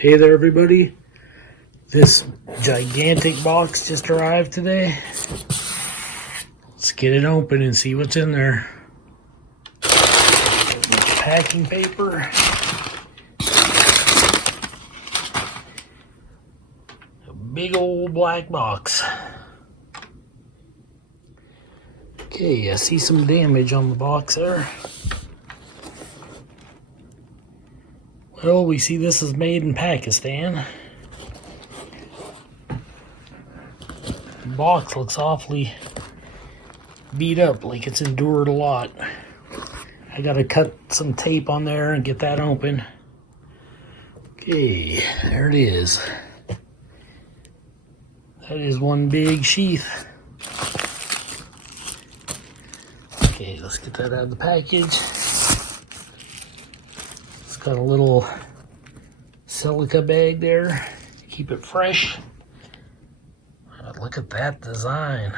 Hey there everybody, this gigantic box just arrived today. Let's get it open and see what's in there. Packing paper. A big old black box. Okay, I see some damage on the box there. Well, we see this is made in Pakistan. The box looks awfully beat up, like it's endured a lot. I gotta cut some tape on there and get that open. Okay, there it is. That is one big sheath. Okay, let's get that out of the package. Got a little silica bag there to keep it fresh. Look at that design.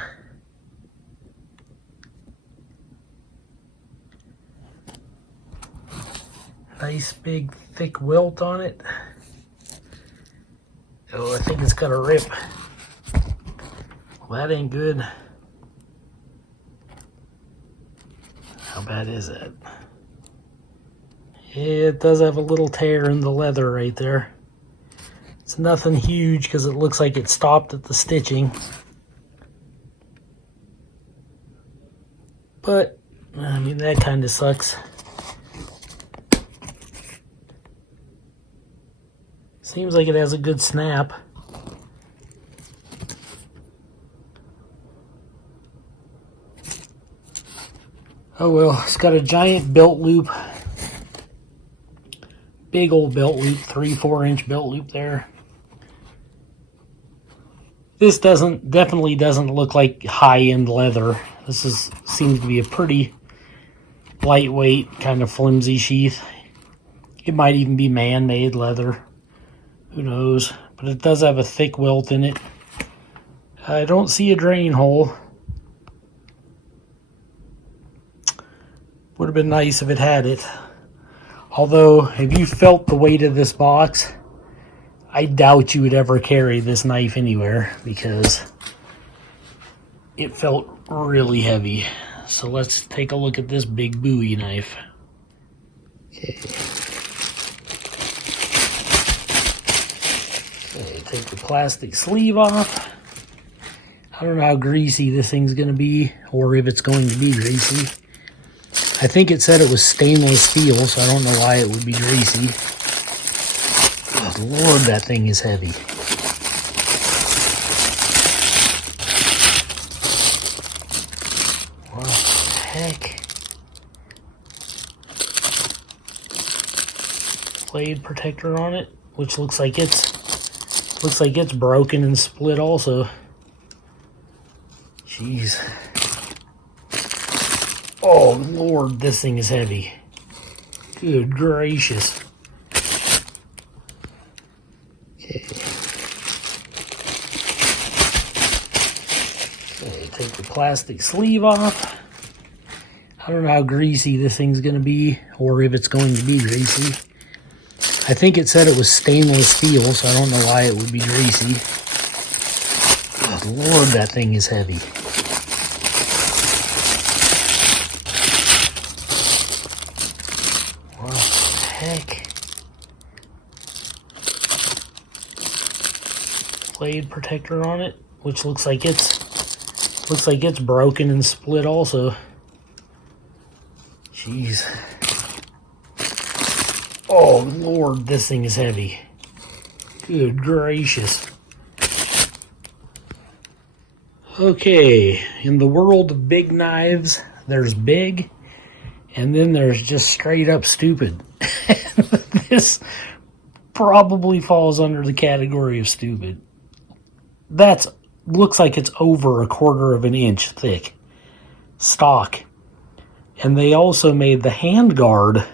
Nice big thick welt on it. Oh, I think it's got a rip. Well, that ain't good. How bad is that? Yeah, it does have a little tear in the leather right there. It's nothing huge because it looks like it stopped at the stitching. But, I mean, that kind of sucks. Seems like it has a good snap. Oh well, it's got a giant belt loop. Big old belt loop, 3-4 inch belt loop there. This definitely doesn't look like high-end leather. This seems to be a pretty lightweight, kind of flimsy sheath. It might even be man-made leather. Who knows? But it does have a thick welt in it. I don't see a drain hole. Would have been nice if it had it. Although, if you felt the weight of this box, I doubt you would ever carry this knife anywhere because it felt really heavy. So let's take a look at this big Bowie knife. Okay. Okay, take the plastic sleeve off. I don't know how greasy this thing's going to be, or if it's going to be greasy. I think it said it was stainless steel, so I don't know why it would be greasy. Oh, Lord, that thing is heavy. What the heck? Blade protector on it, which looks like it's broken and split also. Jeez. Oh, Lord, this thing is heavy. Good gracious. Okay. Okay, take the plastic sleeve off. I don't know how greasy this thing's going to be, or if it's going to be greasy. I think it said it was stainless steel, so I don't know why it would be greasy. Oh, Lord, that thing is heavy. Heck. Blade protector on it, which looks like it's broken and split also. Jeez. Oh, Lord, this thing is heavy. Good gracious. Okay, in the world of big knives, there's big, and then there's just straight up stupid. This probably falls under the category of stupid. Looks like it's over 1/4 of an inch thick. Stock. And they also made the handguard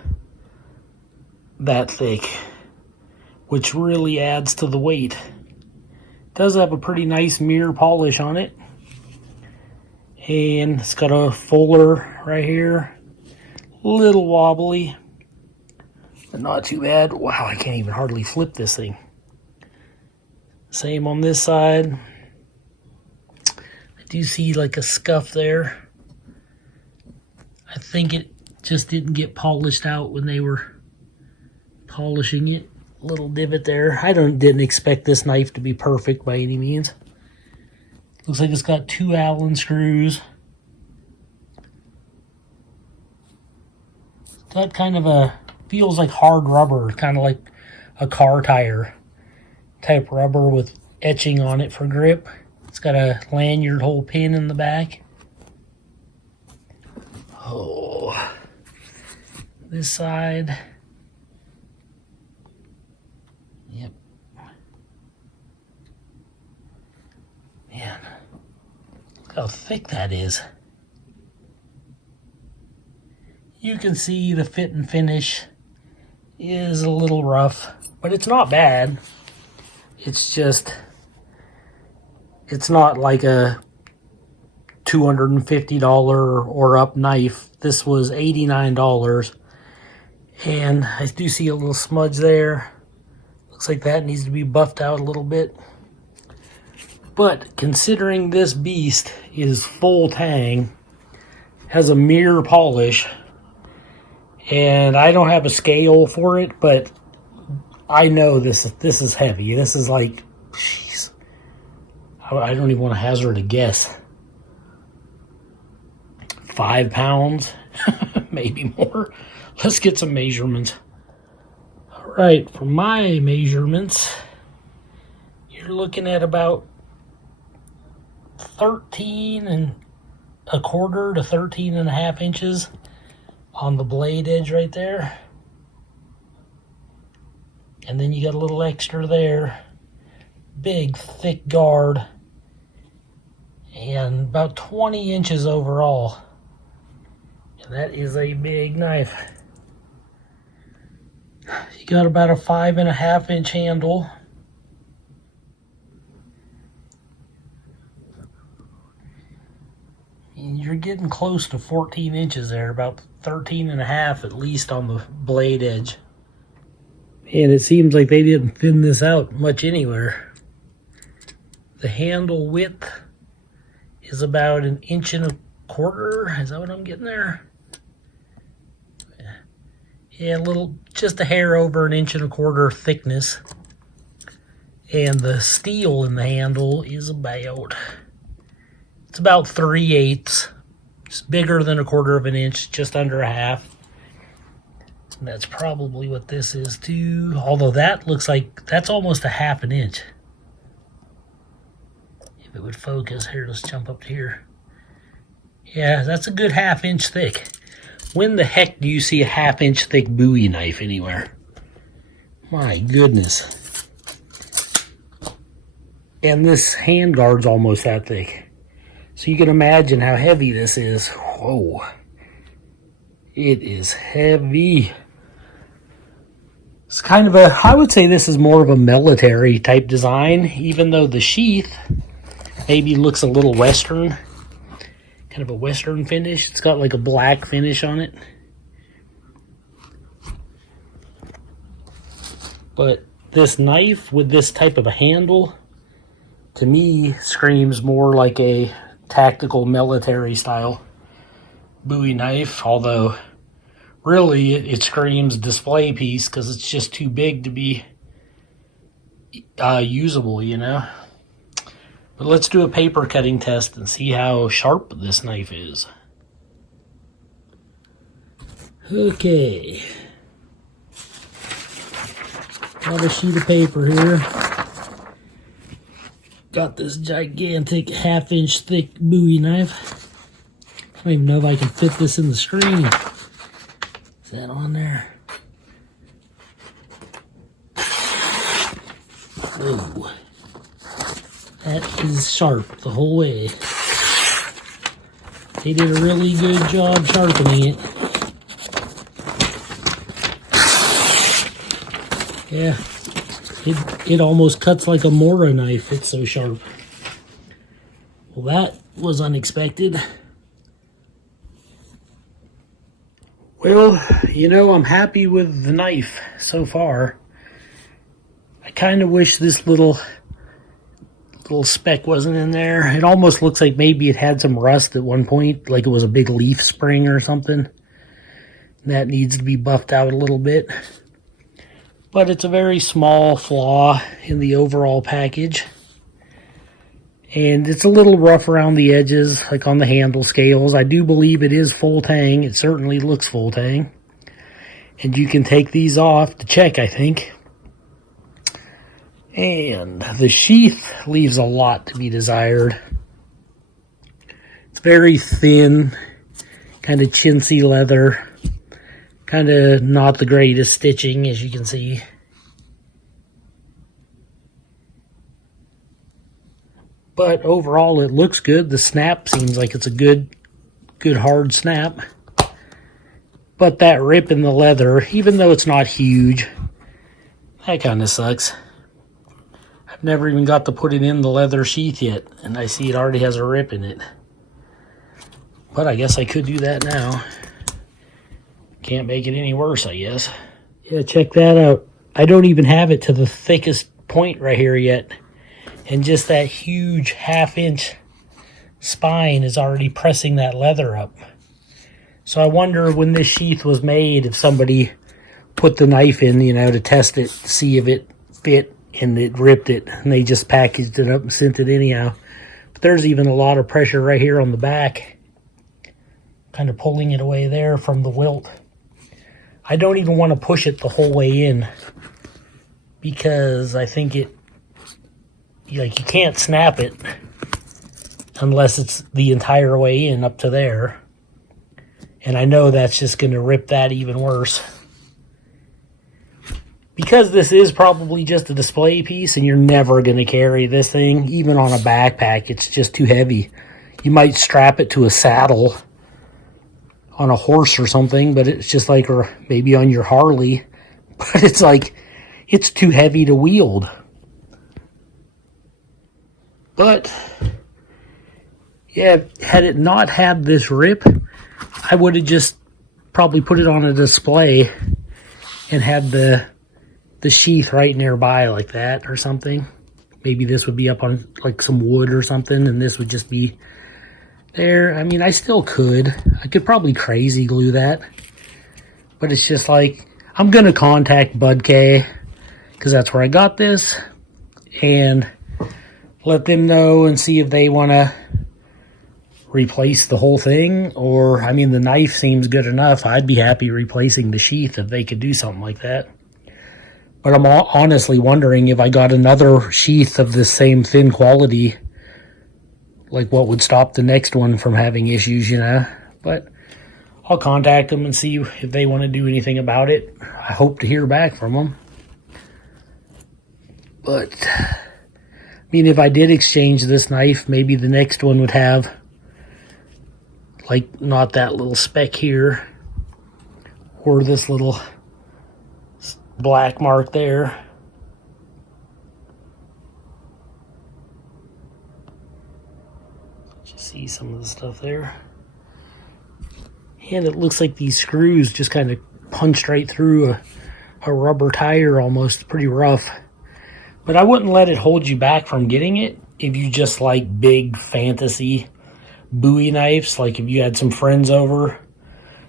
that thick, which really adds to the weight. It does have a pretty nice mirror polish on it. And it's got a fuller right here. Little wobbly. but not too bad. Wow, I can't even hardly flip this thing. Same on this side. I do see like a scuff there. I think it just didn't get polished out when they were polishing it. Little divot there. I didn't expect this knife to be perfect by any means. Looks like it's got 2 Allen screws. It's got kind of a, feels like hard rubber, kind of like a car tire type rubber with etching on it for grip. It's got a lanyard hole pin in the back. Oh, this side. Yep. Man, look how thick that is. You can see the fit and finish is a little rough, but it's not bad. It's just, it's not like a $250 or up knife. This was $89, and I do see a little smudge there. Looks like that needs to be buffed out a little bit. But considering this beast is Full-Tang, has a mirror polish, and I don't have a scale for it, but I know this is heavy. This is like, jeez, I don't even want to hazard a guess. 5 pounds, maybe more. Let's get some measurements. All right, for my measurements, you're looking at about 13 1/4 to 13.5 inches on the blade edge right there. And then you got a little extra there. Big, thick guard. And about 20 inches overall. And that is a big knife. You got about a 5.5 inch handle. And you're getting close to 14 inches there, about 13.5 at least on the blade edge. And it seems like they didn't thin this out much anywhere. The handle width is about 1.25 inches. Is that what I'm getting there? Yeah, just a hair over 1.25 inches thickness. And the steel in the handle is about 3/8. It's bigger than 1/4 inch, just under 1/2. And that's probably what this is too. Although that looks like that's almost 1/2 inch. If it would focus, here, let's jump up to here. Yeah, that's a good 1/2 inch thick. When the heck do you see a 1/2 inch thick Bowie knife anywhere? My goodness. And this handguard's almost that thick. So you can imagine how heavy this is. Whoa. It is heavy. It's kind of I would say this is more of a military type design, even though the sheath maybe looks a little Western. Kind of a Western finish. It's got like a black finish on it. But this knife with this type of a handle, to me, screams more like a tactical military style Bowie knife, although really it screams display piece because it's just too big to be usable, you know. But let's do a paper cutting test and see how sharp this knife is. Okay. Got a sheet of paper here. Got this gigantic 1/2 inch thick Bowie knife. I don't even know if I can fit this in the screen. Is that on there? Oh. That is sharp the whole way. They did a really good job sharpening it. Yeah, it almost cuts like a Mora knife. It's so sharp. Well, that was unexpected. Well, you know, I'm happy with the knife so far. I kind of wish this little speck wasn't in there. It almost looks like maybe it had some rust at one point, like it was a big leaf spring or something. That needs to be buffed out a little bit. But it's a very small flaw in the overall package. And it's a little rough around the edges, like on the handle scales. I do believe it is Full-Tang. It certainly looks Full-Tang. And you can take these off to check, I think. And the sheath leaves a lot to be desired. It's very thin, kind of chintzy leather. Kind of not the greatest stitching, as you can see. But overall, it looks good. The snap seems like it's a good hard snap. But that rip in the leather, even though it's not huge, that kind of sucks. I've never even got to put it in the leather sheath yet, and I see it already has a rip in it. But I guess I could do that now. Can't make it any worse, I guess. Yeah, check that out. I don't even have it to the thickest point right here yet. And just that huge half-inch spine is already pressing that leather up. So I wonder when this sheath was made, if somebody put the knife in, you know, to test it, to see if it fit, and it ripped it, and they just packaged it up and sent it anyhow. But there's even a lot of pressure right here on the back, kind of pulling it away there from the wilt. I don't even want to push it the whole way in, because I think it, like, you can't snap it unless it's the entire way in up to there. And I know that's just going to rip that even worse. Because this is probably just a display piece and you're never going to carry this thing, even on a backpack, it's just too heavy. You might strap it to a saddle on a horse or something, but it's just like, or maybe on your Harley, but it's like, it's too heavy to wield. But, yeah, had it not had this rip, I would have just probably put it on a display and had the sheath right nearby like that or something. Maybe this would be up on like some wood or something, and this would just be there. I mean, I still could. I could probably crazy glue that. But it's just like, I'm going to contact BudK, because that's where I got this, and let them know and see if they want to replace the whole thing. Or, I mean, the knife seems good enough. I'd be happy replacing the sheath if they could do something like that. But I'm honestly wondering if I got another sheath of the same thin quality, like what would stop the next one from having issues, you know. But I'll contact them and see if they want to do anything about it. I hope to hear back from them. But, I mean, if I did exchange this knife, maybe the next one would have, like, not that little speck here, or this little black mark there. You see some of the stuff there. And it looks like these screws just kind of punched right through a rubber tire almost. Pretty rough. But I wouldn't let it hold you back from getting it if you just like big fantasy Bowie knives. Like if you had some friends over,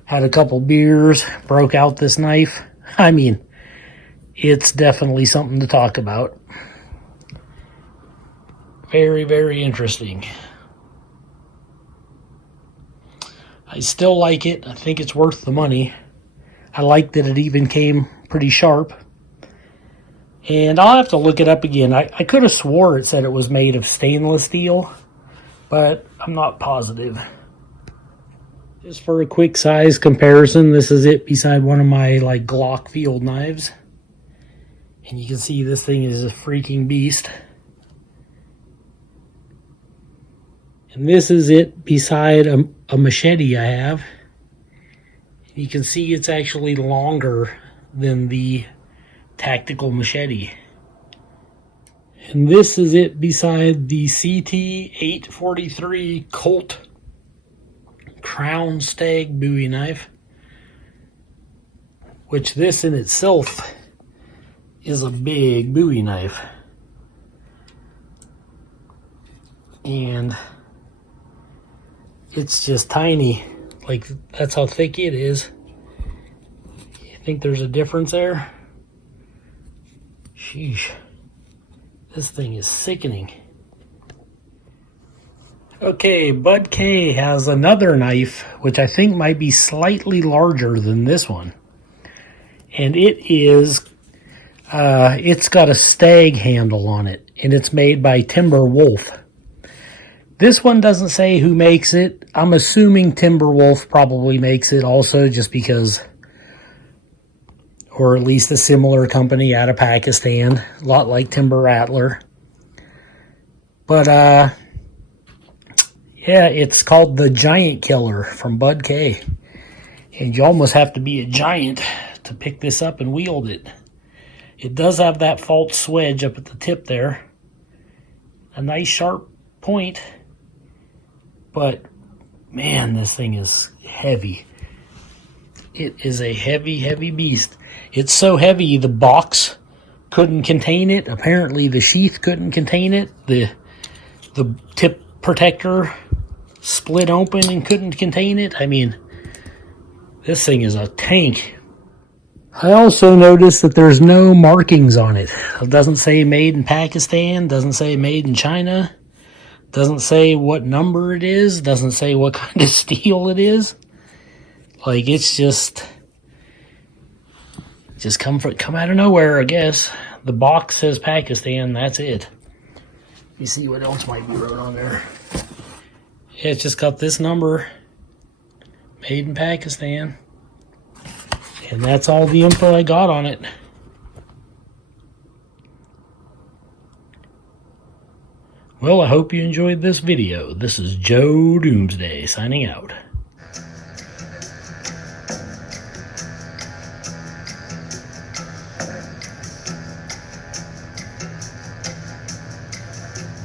had a couple beers, broke out this knife. I mean, it's definitely something to talk about. Very, very interesting. I still like it. I think it's worth the money. I like that it even came pretty sharp. And I'll have to look it up again. I could have swore it said it was made of stainless steel, but I'm not positive. Just for a quick size comparison, this is it beside one of my like Glock field knives. And you can see this thing is a freaking beast. And this is it beside a machete I have. You can see it's actually longer than the tactical machete. And this is it beside the CT-843 Colt Crown Stag Bowie knife. which this in itself is a big Bowie knife. And it's just tiny. Like, that's how thick it is. You think there's a difference there? Sheesh. This thing is sickening. Okay, BudK has another knife, which I think might be slightly larger than this one. And it's got a stag handle on it, and it's made by Timber Wolf. This one doesn't say who makes it. I'm assuming Timber Wolf probably makes it also, just because, or at least a similar company out of Pakistan, a lot like Timber Rattler. But, yeah, it's called the Giant Killer from BudK. And you almost have to be a giant to pick this up and wield it. It does have that false swedge up at the tip there. A nice sharp point. But, man, this thing is heavy. It is a heavy, heavy beast. It's so heavy, the box couldn't contain it. Apparently, the sheath couldn't contain it. The tip protector split open and couldn't contain it. I mean, this thing is a tank. I also noticed that there's no markings on it. It doesn't say made in Pakistan, doesn't say made in China, doesn't say what number it is, doesn't say what kind of steel it is. Like, it's just come out of nowhere, I guess. The box says Pakistan, that's it. Let me see what else might be wrote on there. Yeah, it's just got this number, made in Pakistan. And that's all the info I got on it. Well, I hope you enjoyed this video. This is Joe Doomsday signing out.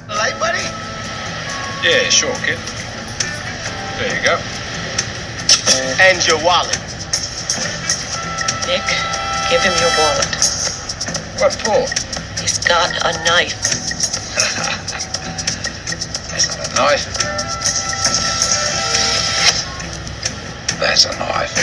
Light, buddy? Yeah, sure, kid. There you go. And your wallet. Nick, give him your wallet. What for? He's got a knife. That's not a knife. That's a knife.